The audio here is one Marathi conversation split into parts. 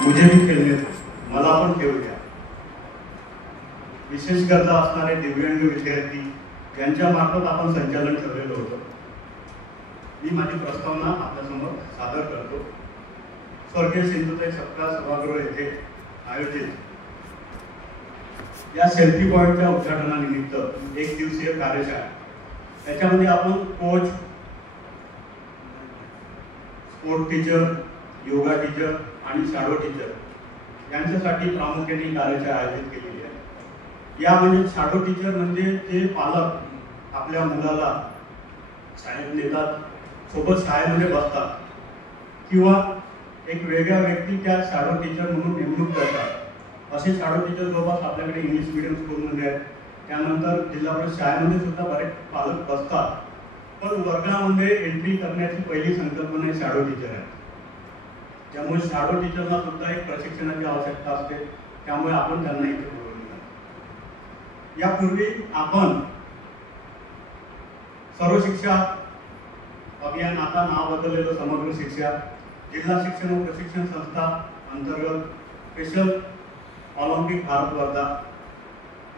मुझे भी खेळणे दो, मला पण खेळू द्या. विशेष गरजा असणारे दिव्यांग विद्यार्थी यांच्या मार्फत आपण संचालन ठेवलेलं होतं. मी माझी प्रस्तावना आपल्यासमोर सादर करतो. स्वर्गीय सिंधुताई सपकाळ सभागृह येथे आयोजित या सेल्फी पॉइंटच्या उद्घाटनानिमित्त एक दिवसीय कार्यशाळा, त्याच्यामध्ये आपण coach, sport teacher, yoga teacher आणि शॅडो टीचर यांच्यासाठी प्रामुख्याने कार्यशाळा आयोजित केलेली आहे. या म्हणजे शॅडो टीचर म्हणजे जे पालक आपल्या मुलाला शाळेत नेतात, सोबत शाळेमध्ये बसतात किंवा एक वेगळ्या व्यक्ती त्या शॅडो टीचर म्हणून नेमणूक करतात. असे शॅडो टीचर जवळपास आपल्याकडे इंग्लिश मीडियम स्कूलमध्ये आहेत. त्यानंतर जिल्हा परिषद शाळेमध्ये सुद्धा बरेच पालक बसतात, पण वर्गामध्ये एंट्री करण्याची पहिली संकल्पना ही शॅडो टीचर आहे. त्यामुळे शॅडो टीचरला सुद्धा एक प्रशिक्षणाची आवश्यकता असते. त्यामुळे आपण त्यांना इथे बोलवलं. यापूर्वी आपण सर्व शिक्षा अभियान, आता नाव बदललेलं समग्र शिक्षा, जिल्हा शिक्षण व प्रशिक्षण संस्था अंतर्गत स्पेशल ऑलिम्पिक भारत स्पर्धा,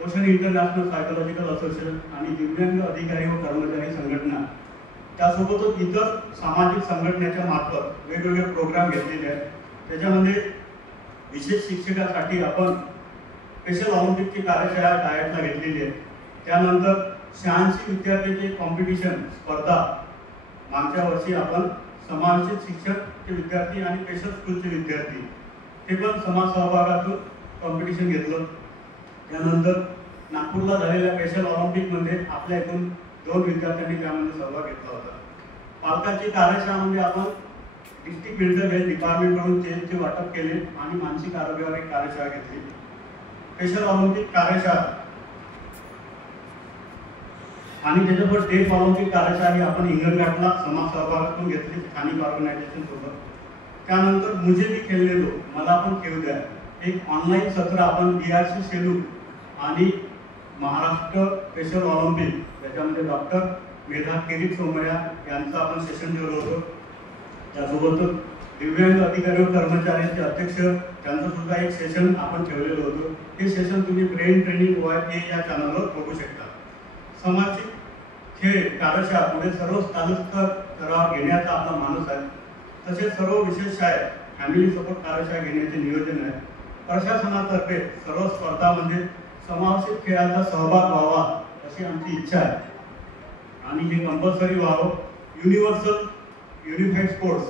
ओशन इंटरनॅशनल सायकोलॉजिकल असोसिएशन आणि दिव्यांग अधिकारी व कर्मचारी संघटना, त्यासोबतच इतर सामाजिक संघटनेच्या मार्फत वेगवेगळे प्रोग्राम घेतलेले आहेत. त्याच्यामध्ये विशेष शिक्षकासाठी आपण स्पेशल ऑलिम्पिकची कार्यशाळा डायटला घेतलेली आहे. त्यानंतर 86 विद्यार्थ्यांचे कॉम्पिटिशन स्पर्धा, मागच्या वर्षी आपण समावेशित शिक्षकचे विद्यार्थी आणि स्पेशल स्कूलचे विद्यार्थी हे पण समाज सहभागातून कॉम्पिटिशन घेतलं. त्यानंतर नागपूरला झालेल्या स्पेशल ऑलिम्पिकमध्ये आपल्या इथून 2 विद्यार्थ्यांनी त्यामध्ये सहभाग घेतला होता. पालकांची कार्यशाळामध्ये आपण डिस्ट्रिक्ट मेंटल हेल्थ डिपार्टमेंटकडून चेंजचे वाटप केले आणि मानसिक आरोग्यावर एक कार्यशाळा घेतली. स्पेशल ऑलिम्पिक कार्यशाळा आणि त्याच्यासोबत डेफ ऑलिम्पिक कार्यशाळा ही आपण हिंगणघाटला समाज सहभागातून घेतली स्थानिक ऑर्गनायझेशन सोबत. त्यानंतर मुझे भी खेळणे दो, मला पण खेळू द्या, एक ऑनलाईन सत्र आपण BRC सेलू आणि महाराष्ट्र स्पेशल ऑलिम्पिक त्याच्यामध्ये डॉक्टर मेधा किरीट सोमय्या यांचं आपण सेशन ठेवलं होतं. त्यासोबतच दिव्यांग अधिकारी व कर्मचाऱ्यांचे अध्यक्ष त्यांचं सुद्धा एक सेशन आपण ठेवलेलं होतं. हे सेशन तुम्ही ब्रेन ट्रेनिंग OIP या चॅनलवर बघू शकता. सामाजिक खेळ कार्यशाळा पुढे सर्व स्तरावर घेण्याचा आपला मानस आहे. तसेच सर्व विशेष शाळेत फॅमिली सपोर्ट कार्यशाळा घेण्याचे नियोजन आहे. प्रशासनातर्फे सर्व स्पर्धांमध्ये समावेशित खेळाचा सहभाग व्हावा अशी आमची इच्छा आहे आणि हे कंपल्सरी व्हावं. युनिफाईड स्पोर्ट्स,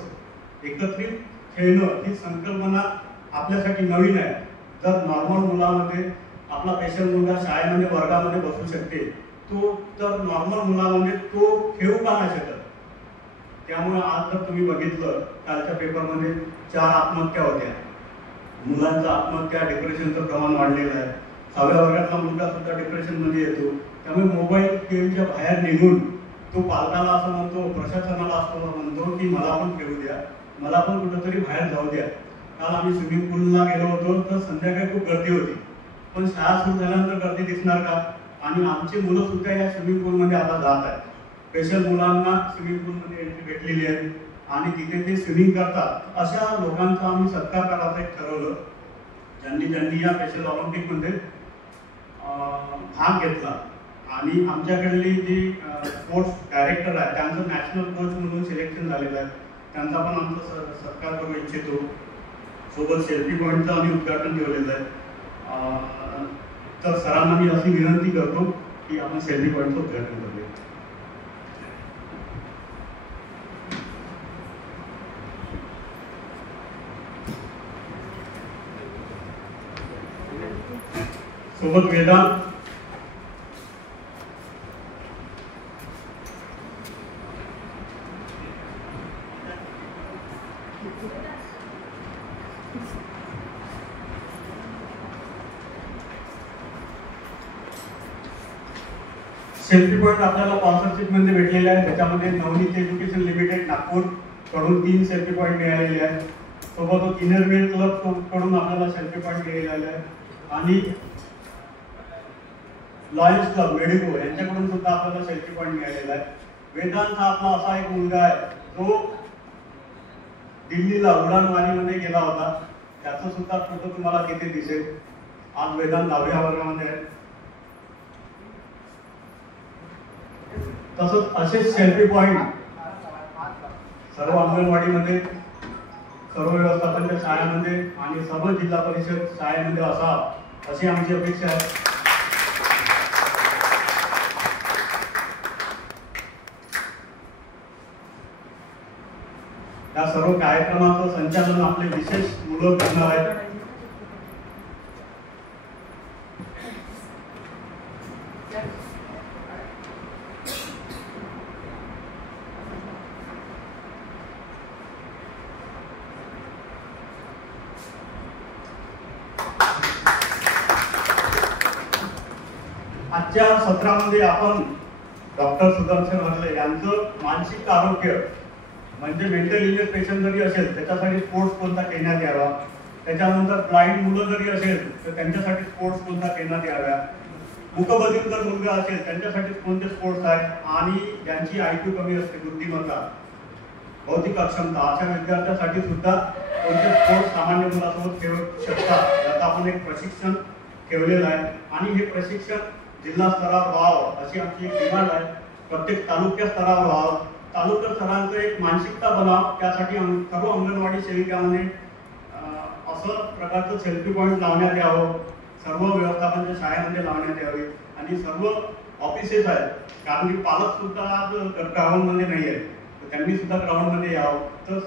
एकत्रित खेळणं ही संकल्पना आपल्यासाठी नवीन आहे. जर नॉर्मल मुलामध्ये आपला स्पेशल मुलगा शाळेमध्ये वर्गामध्ये बसू शकते, तो तर नॉर्मल मुलामध्ये तो खेळू का नाही शकत. त्यामुळे आज जर तुम्ही बघितलं कालच्या पेपरमध्ये 4 आत्महत्या होत्या. मुलांचा आत्महत्या, डिप्रेशनचं प्रमाण वाढलेलं आहे. 6व्या वर्गातला मुलगा सुद्धा डिप्रेशनमध्ये येतो. त्यामुळे मोबाईल गेमच्या बाहेर निघून तो पालकाला असं म्हणतो, प्रशासनाला असं म्हणतो की मला पण खेळू द्या, मला पण कुठंतरी बाहेर जाऊ द्या. काल आम्ही स्विमिंग पूलला गेलो होतो तर संध्याकाळी खूप गर्दी होती, पण शाळा सुरू झाल्यानंतर गर्दी दिसणार का. आणि आमची मुलं सुद्धा या स्विमिंग पूलमध्ये आता जात आहेत. स्पेशल मुलांना स्विमिंग पूलमध्ये एंट्री भेटलेली आहे आणि तिथे ते स्विमिंग करतात. अशा लोकांचा आम्ही सत्कार करायचं एक ठरवलं, ज्यांनी या स्पेशल ऑलिम्पिकमध्ये भाग घेतला. आणि आमच्याकडली जी स्पोर्ट्स डायरेक्टर आहे त्यांचं नॅशनल कोच म्हणून सिलेक्शन झालेलं आहे. त्यांचा पण आमचा सत्कार करू इच्छितो. सोबत सेल्फी पॉईंटचं आम्ही उद्घाटन ठेवलेलं आहे. तर सरांना मी अशी विनंती करतो की आपण सेल्फी पॉईंटचं उद्घाटन करूया. सोबत वेदांत, सेल्फी पॉइंट आपल्याला स्पॉन्सरशिप मध्ये भेटलेले आहे. त्याच्यामध्ये नवनीत एज्युकेशन लिमिटेड नागपूर कडून 3 सेल्फी पॉइंट मिळालेले आहेत. सोबत इनरवेल क्लब कडून आपल्याला सेल्फी पॉइंट मिळालेले आहे आणि लॉयन्स क्लब मेडिको यांच्याकडून सुद्धा आपल्याला सेल्फी पॉइंट मिळालेला आहे. वेदांत हा आपला असा एक मुलगा आहे जो दिल्लीला उडानवारीमध्ये गेला होता. त्याचा सुद्धा फोटो तुम्हाला तिथे दिसेल. आज वेदांत 10व्या वर्गामध्ये आहे. तसंच असेच सेल्फी पॉइंट सर्व अंगणवाडीमध्ये, सर्व व्यवस्थापनाच्या शाळांमध्ये आणि सर्व जिल्हा परिषद शाळेमध्ये अशी आमची अपेक्षा आहे. या सर्व कार्यक्रमाचं संचालन आपले विशेष मुलं करणार आहेत. आजच्या सत्रामध्ये आपण डॉक्टर सुदर्शन हरले यांचं मानसिक आरोग्य म्हणजे मेंटल इलनेस पेशंट जरी असेल त्याच्यासाठी स्पोर्ट्स कोणता घेण्यात यावा, त्याच्यानंतर ब्लाइंड मुलं जरी असेल तर त्यांच्यासाठी स्पोर्ट्स कोणता घेण्यात याव्या, मुकबधिर जर मुलगा असेल त्यांच्यासाठी कोणते स्पोर्ट्स आहेत आणि ज्यांची IQ कमी असते, बुद्धिमत्ता, बौद्धिक अक्षमता, अशा विद्यार्थ्यांसाठी सुद्धा कोणते स्पोर्ट्स सामान्य मुलासोबत खेळू शकतात याचं आपण एक प्रशिक्षण ठेवलेलं आहे. आणि हे प्रशिक्षण जिल्हा स्तरावर व्हावं अशी आमची एक डिमांड आहे. प्रत्येक तालुक्या स्तरावर व्हावं, तालुका स्तरांचं एक मानसिकता बनावं. त्यासाठी सर्व अंगणवाडी सेविकांनी असं प्रकारचं सेल्फी पॉईंट लावण्यात यावं, सर्व व्यवस्थापनाच्या शाळेमध्ये लावण्यात यावे आणि सर्व ऑफिसेस आहेत, कारण की पालक सुद्धा आज ग्राउंडमध्ये नाही आहेत, तर त्यांनी सुद्धा ग्राउंडमध्ये यावं. तर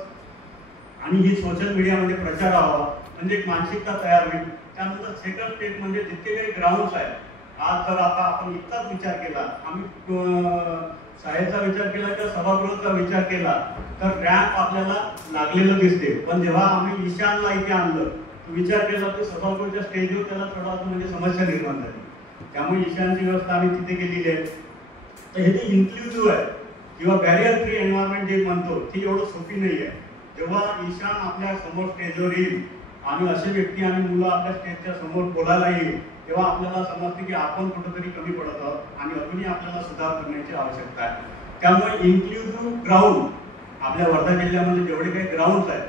आणि ही सोशल मीडियामध्ये प्रचार व्हावा म्हणजे एक मानसिकता तयार होईल. त्यानंतर सेकंड स्टेप म्हणजे जितके काही ग्राउंड्स आहेत, आज जर आता आपण इतकाच विचार केला, आम्ही शाळेचा विचार केला किंवा सभागृहाचा विचार केला तर रॅम्प आपल्याला लागलेलं दिसते, पण जेव्हा आम्ही ईशानला इथे आणलं विचार केला तर सभागृहाच्या स्टेजवर त्याला थोडा म्हणजे समस्या निर्माण झाली. त्यामुळे ईशानची व्यवस्था आम्ही तिथे केलेली आहे. तर हे जे इन्क्लुझिव्ह आहे किंवा बॅरियर फ्री एन्व्हायरमेंट जे म्हणतो ती एवढं सोपी नाही आहे. जेव्हा ईशान आपल्या समोर स्टेजवर येईल आणि असे व्यक्ती आणि मुलं आपल्या स्टेजच्या समोर बोलायला येईल तेव्हा आपल्याला समजते की आपण कुठेतरी कमी पडत आहोत आणि अजूनही आपल्याला सुधार करण्याची आवश्यकता आहे. त्यामुळे इन्क्लुझिव्ह ग्राउंड आपल्या वर्धा जिल्ह्यामध्ये जेवढे काही ग्राउंड्स आहेत,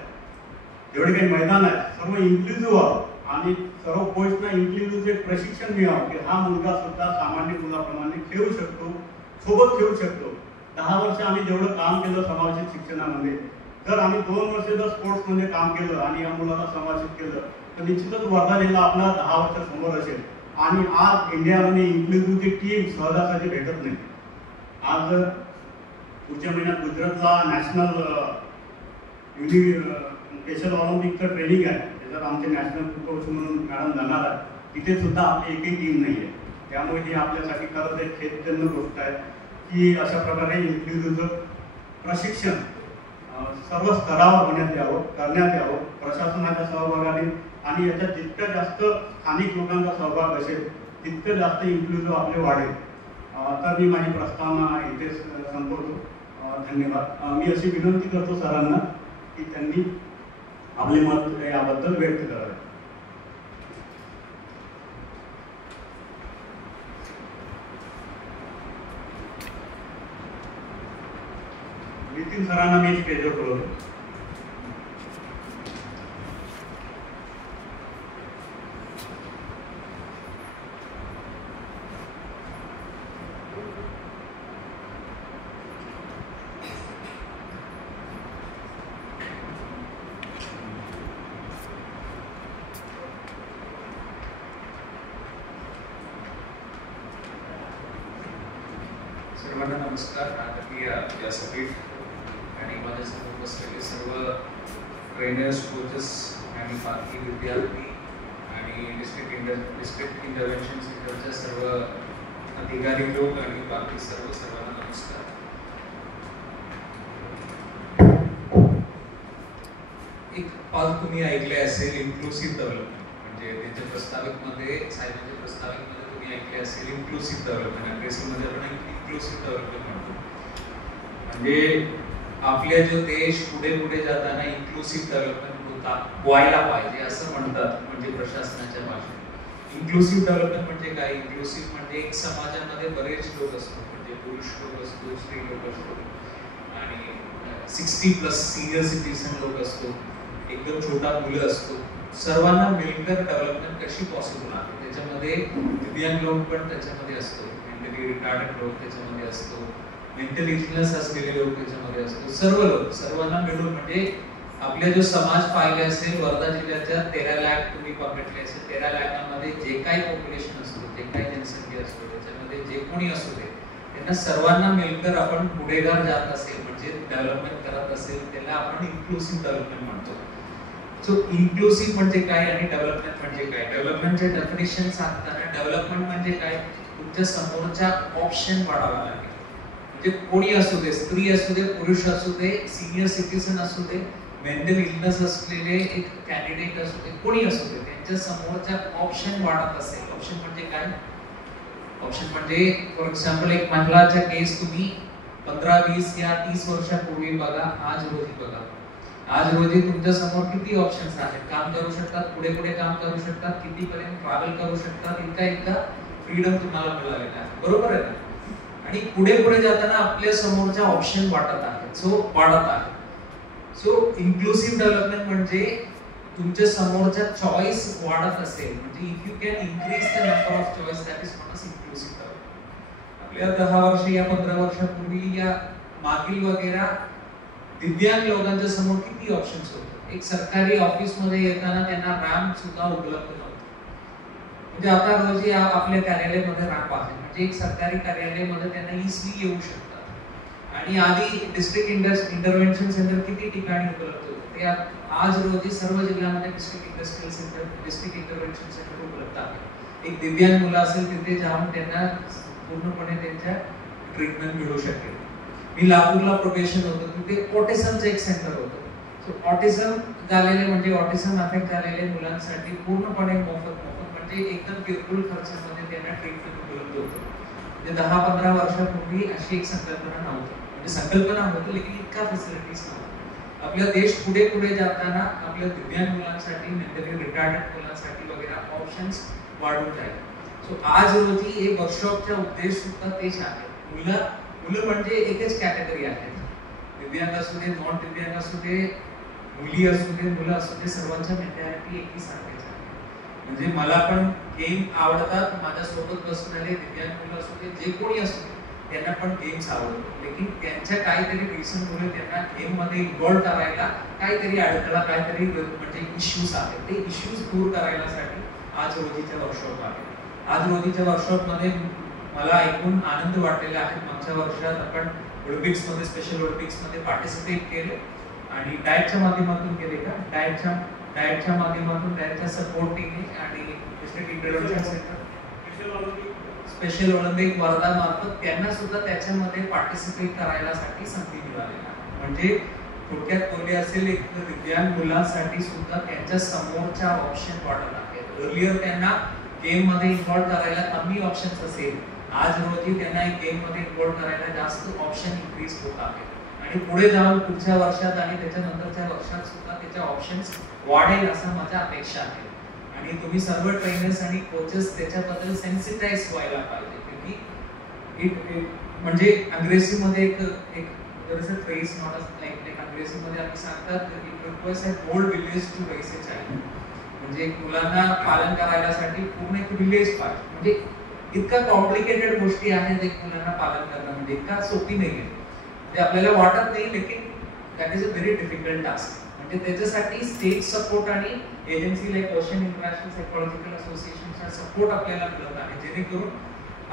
जेवढे काही मैदान आहेत, सर्व इन्क्लुझिव्ह व्हावं आणि सर्व कोचना इन्क्लुझिव्ह एक प्रशिक्षण मिळावं की हा मुलगा सुद्धा सामान्य मुलाप्रमाणे खेळू शकतो, सोबत खेळू शकतो. 10 वर्ष आम्ही जेवढं काम केलं समावेशित शिक्षणामध्ये, जर आम्ही 2 वर्ष जर स्पोर्ट्समध्ये काम केलं आणि या मुलाला समावेशित केलं तर निश्चितच वर्धा जिल्हा आपला 10 वर्ष समोर असेल. आणि आज इंडियामध्ये इन्क्लुझिव्हची टीम सहजासहजी भेटत नाही. आज पुढच्या महिन्यात गुजरातला नॅशनल स्पेशल ऑलिम्पिकचं ट्रेनिंग आहे, त्याच्यात आमचे नॅशनल कोच म्हणून मॅडम जाणार आहे. तिथे सुद्धा आपली एकही टीम नाही आहे. त्यामुळे ही आपल्यासाठी खरंच एक खेदजनक गोष्ट आहे की अशा प्रकारे इन्क्लुझिव्हचं प्रशिक्षण सर्व स्तरावर होण्यात यावं, करण्यात यावं प्रशासनाच्या सहभागाने. आणि याच्यात जितक्या जास्त स्थानिक लोकांचा सहभाग असेल तितकं जास्त इन्क्लुझिव्ह आपले वाढेल. तर मी माझी प्रस्तावना इथेच संपवतो. धन्यवाद. मी अशी विनंती करतो सरांना की त्यांनी आपले मत याबद्दल व्यक्त करावे. नितीन सरांना मी स्टेजवर बोलवतो. सर्वांना नमस्कार. आदरणीय व्यासपीठ आणि माझ्यासमोर बसलेले सर्व ट्रेनर्स, कोचेस आणि बाकी विद्यार्थी आणि डिस्ट्रिक्ट इंटरव्हेन्शन सेंटरच्या सर्व अधिकारी लोक आणि बाकी सर्वांना नमस्कार. एक पद तुम्ही ऐकले असेल, इन्क्लुसिव्ह डेव्हलपमेंट. म्हणजे त्यांच्या प्रस्ताविकमध्ये, साहेबांच्या प्रस्ताविकमध्ये तुम्ही ऐकले असेल इन्क्लुसिव्ह डेव्हलपमेंट. अग्रेसिव्हमध्ये आपण इन्क्लुसिव्ह डेव्हलपमेंट म्हणतो. म्हणजे आपल्या जो देश पुढे जाताना इन्क्लुसिव्ह डेव्हलपमेंट व्हायला पाहिजे असं म्हणतात, म्हणजे प्रशासनाच्या भाषेत. इन्क्लुसिव्ह डेव्हलपमेंट म्हणजे काय? इन्क्लुसिव्ह म्हणजे एक समाजामध्ये बरेच लोक असतात, म्हणजे पुरुष लोक असतो, स्त्री लोक असतो आणि 60+ सिनियर सिटीजन लोक असतो, एकदम छोटा मुलं असतो, सर्वांना मिळकर डेव्हलपमेंट कशी पॉसिबल आहे. त्याच्यामध्ये दिव्यांग लोक पण त्याच्यामध्ये असतो, मेंटली रिटार्डेड लोक त्याच्यामध्ये असतो, मेंटल इलनेस असलेले लोक त्याच्यामध्ये असतो, सर्व लोक सर्वांना मिळून म्हणजे आपला जो समाज पाहिले असेल वर्धा जिल्ह्याच्या 13 लाख तुम्ही बघितले असेल, 13 लाखांमध्ये जे काही पॉप्युलेशन असतो, जे काही जनसंख्या असतो, त्याच्यामध्ये जे कोणी असू दे त्यांना सर्वांना मिळकर आपण पुढेगार जात असेल म्हणजे डेव्हलपमेंट करत असेल त्याला आपण इन्क्लुसिव्ह डेव्हलपमेंट म्हणतो. सो इन्क्लुसिव्ह म्हणजे काय आणि डेव्हलपमेंट म्हणजे काय. डेव्हलपमेंटचे डेफिनेशन सांगताना डेव्हलपमेंट म्हणजे काय, तुमच्या समोरच्या ऑप्शन वाढावा लागेल. म्हणजे कोणी असू दे, स्त्री असू दे, पुरुष असू दे, सिनियर सिटीजन असू दे, मेंटल इलनेस असलेले एक कॅन्डिडेट असू दे, कोणी असू दे, त्यांच्या समोरच्या ऑप्शन वाढत असेल. ऑप्शन म्हणजे काय, ऑप्शन म्हणजे फॉर एक्झाम्पल एक महिलाचा केस तुम्ही 15, 20 या 30 वर्षापूर्वी बघा, आज रोजी बघा. आज रोजी तुमच्या समोर किती ऑप्शन्स आहेत. काम करू शकतात, पुढे पुढे काम करू शकतात, कितीपर्यंत ट्रॅव्हल करू शकतात, इतका फ्रीडम तुम्हाला मिळालेला आहे. बरोबर आहे ना. आणि पुढे पुढे जाताना आपल्या समोरच्या ऑप्शन वाढत आहेत, सो वाढत आहे. सो इन्क्लुसिव्ह डेव्हलपमेंट म्हणजे तुमच्या समोरच्या चॉईस वाढत असेल म्हणजे if you can increase the number of choice that is not a inclusive development. आपल्या 10 वर्ष या 15 वर्षापूर्वी या मागील वगैरे दिव्यांग लोकांच्या समोर किती ऑप्शन्स होते. एक सरकारी ऑफिस मध्ये येताना त्यांना रॅम्प सुद्धा उपलब्ध नव्हते. म्हणजे आता रोजी आपल्या कार्यालयामध्ये रॅम्प आहे म्हणजे एक सरकारी कार्यालयामध्ये त्यांना इझिली येऊ शकतात. आणि आधी डिस्ट्रिक्ट इंटरव्हेन्शन सेंटर किती ठिकाणी उपलब्ध होते, ते आज रोजी सर्व जिल्ह्यामध्ये district industrial centre, district intervention centre उपलब्ध आहे. एक दिव्यांग मुलं असेल तिथे जाऊन त्यांना पूर्णपणे त्यांच्या ट्रीटमेंट मिळू शकेल. मी लातूरला प्रोबेशन होतो, तिथे ऑटिझमचं एक सेंटर होतं. सो ऑटिझम झालेले म्हणजे ऑटिझम अफेक्ट झालेले मुलांसाठी पूर्णपणे मोफत म्हणजे एकदम किरकोळ खर्चामध्ये त्यांना ट्रीटमेंट उपलब्ध होतं. म्हणजे 10-15 वर्षापूर्वी अशी एक संकल्पना नव्हती. म्हणजे संकल्पना होती लेकिन इतका फॅसिलिटीज नव्हता. आपला देश पुढे पुढे जाताना आपल्या दिव्यांग मुलांसाठी, मेंटली रिटार्डेड मुलांसाठी वगैरे ऑप्शन्स वाढून जाईल. सो आज रोजी एक वर्कशॉपचा उद्देश सुद्धा तेच आहे. मुलं म्हणजे एकच कॅटेगरी आहे. दिव्यांग असू दे, नॉन दिव्यांग असू दे, मुली असू दे, मुलं असू दे, सर्वांच्या मेंटॅलिटी एकी सारखीच आहे. म्हणजे मला पण गेम आवडतात, माझ्यासोबत बसणारे दिव्यांग मुलं असू दे, जे कोणी असू दे त्यांना पण गेम्स आवडतात. लेकिन त्यांच्या काहीतरी रिझनमुळे त्यांना गेम मध्ये इन्व्हॉल्व करायला काहीतरी अडथळा, काहीतरी म्हणजे इश्यूज आहेत. ते इश्यूज दूर करायसाठी आज रोजीच्या वर्कशॉप आहे. आज रोजीच्या वर्कशॉप मध्ये मला ऐकून आनंद वाटलेला आहे. मागच्या वर्षात आपण ओलिम्पिक्स मध्ये, स्पेशल ओलिम्पिक्स मध्ये पार्टिसिपेट केले आणि डाएटच्या माध्यमातून केले का, डाएटच्या माध्यमातून डाएटच्या सपोर्टिंग आणि district intervention centre, special Olympic Wardha मार्फत त्यांना सुद्धा त्याच्यामध्ये पार्टिसिपेट करायलासाठी संधी मिळाली. म्हणजे थोडक्यात बोलले असेल एक दिव्यांग मुलांसाठी सुद्धा त्यांच्या समोरच्या ऑप्शन वाढत आहेत. अर्लियर त्यांना गेम मध्ये इन्व्हॉल्व करायला कमी ऑप्शन्स असेल, आज रोजी त्यांना एक गेम मध्ये इन्व्हॉल्व करायला जास्त ऑप्शन इन्क्रीज होत आहेत. आणि पुढे जाऊन पुढच्या वर्षात आणि त्याच्यानंतरच्या वर्षात सुद्धा त्याचे ऑप्शन्स वाढेल असं माझ्या अपेक्षा आहे. आणि तुम्ही सर्व ट्रेनर्स आणि कोचेस त्याच्याबद्दल सेन्सिटाइज व्हायला पाहिजे की म्हणजे अग्रेसिव्ह मध्ये एक there is a phrase not as like aggressive मध्ये आम्ही सांगतात it requires a whole village to raise a child. म्हणजे मुलांना पालन करायसाठी पूर्ण एक विलेज पाहिजे. म्हणजे इतका कॉम्प्लिकेटेड गोष्टी आहेत एक मुलांना पालन करणं म्हणजे इतका सोपी नाहीये. ते आपल्याला वाटत नाही लेकिन that is a very difficult task. म्हणजे त्याच्यासाठी स्टेट सपोर्ट आणि एजन्सी लाईक ओशन इंटरनॅशनल सायकोलॉजिकल असोसिएशनचा सपोर्ट आपल्याला मिळत आहे, जेणेकरून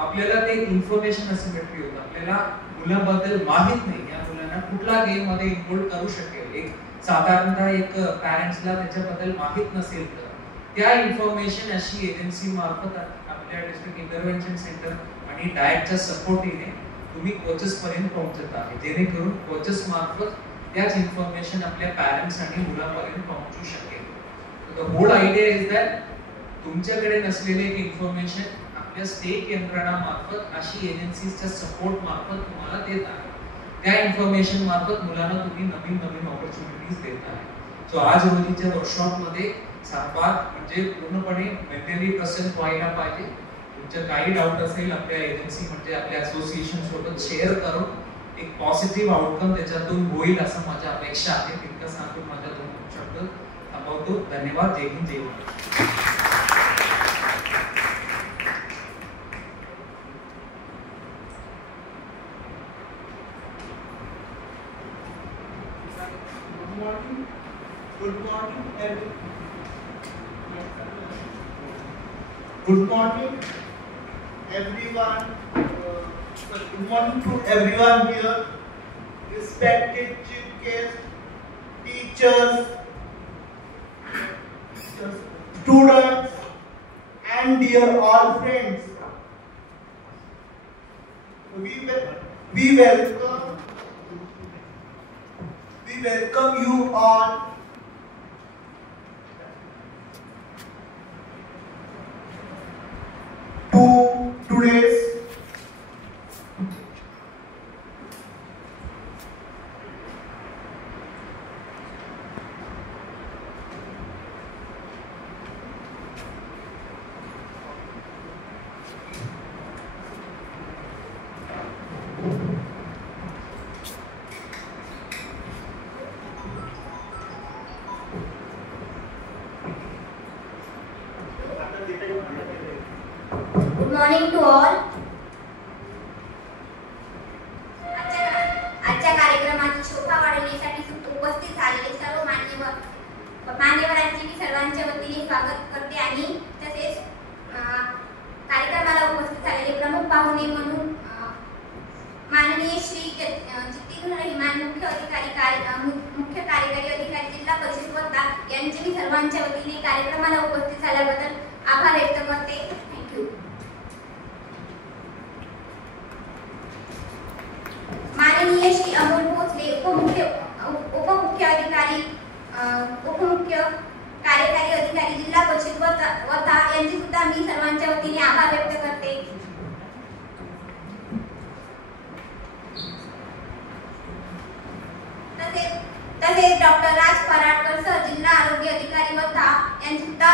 आपल्याला ते इन्फॉर्मेशन असिमेट्री होतं. आपल्याला मुलांबद्दल माहित नाही, या मुलांना कुठला गेम मध्ये इन्व्हॉल्व करू शकेल. एक साधारणतः एक पॅरेंट्सला त्याच्याबद्दल माहित नसेल तर त्या इन्फॉर्मेशन अशी एजन्सी मार्फत आपल्या डिस्ट्रिक्ट इंटरव्हेन्शन सेंटर आणि डाएटच्या सपोर्टिने तुम्ही कोचेस पर्यंत पोहोचत आहे, जेणेकरून कोचेस मार्फत त्याच इन्फॉर्मेशन आपल्या पॅरेंट्स आणि मुलांपर्यंत पोहोचू शकेल. The whole idea is that तुमच्याकडे नसलेले एक इन्फॉर्मेशन आपल्या स्टेट यंत्रणा मार्फत अशी एजन्सीजच्या सपोर्ट मार्फत तुम्हाला देत आहे. त्या इन्फॉर्मेशन मार्फत मुलांना तुम्ही नवीन नवीन ऑपॉर्च्युनिटीज देत आहे. सो आज रोजीच्या वर्कशॉप मध्ये सर्वात म्हणजे पूर्णपणे मेंटली प्रेझेंट व्हायला पाहिजे. तुमच्या काही डाऊट असेल आपल्या एजन्सी म्हणजे आपल्या असोसिएशन सोबत शेअर करून एक पॉझिटिव्ह आउटकम त्याच्यातून होईल असं माझी अपेक्षा आहे. तितकं सांगून माझ्या 2 शब्द थांबवतो. बघतो. धन्यवाद. जय हिंद, जय Maharashtra. Good morning, everyone. Good morning to everyone here. Respected chief guests, teachers, students, and dear all friends. We welcome you all to today's Good morning to all. आजच्या कार्यक्रमाची शोभा वाढवण्यासाठी उपस्थित झालेले सर्व मान्यवरांचे मी सर्वांच्या वतीने स्वागत करते आणि तसेच कार्यक्रमाला उपस्थित झालेले प्रमुख पाहुणे म्हणून माननीय श्री जितेंद्र रहिमान मुख्य कार्यकारी अधिकारी जिल्हा परिषद वर्धा यांचे मी सर्वांच्या वतीने कार्यक्रमाला उपस्थित झाल्याबद्दल आभार व्यक्त करते. थँक्यू. माननीय श्री अमोल भोसले उपमुख्य कार्यकारी अधिकारी जिल्हा परिषद वर्धा यांची सुद्धा मी सर्वांच्या वतीने आभार व्यक्त करते. तसेच डॉक्टर राज पराडकर सर जिल्हा आरोग्य अधिकारी वर्धा यांची सुद्धा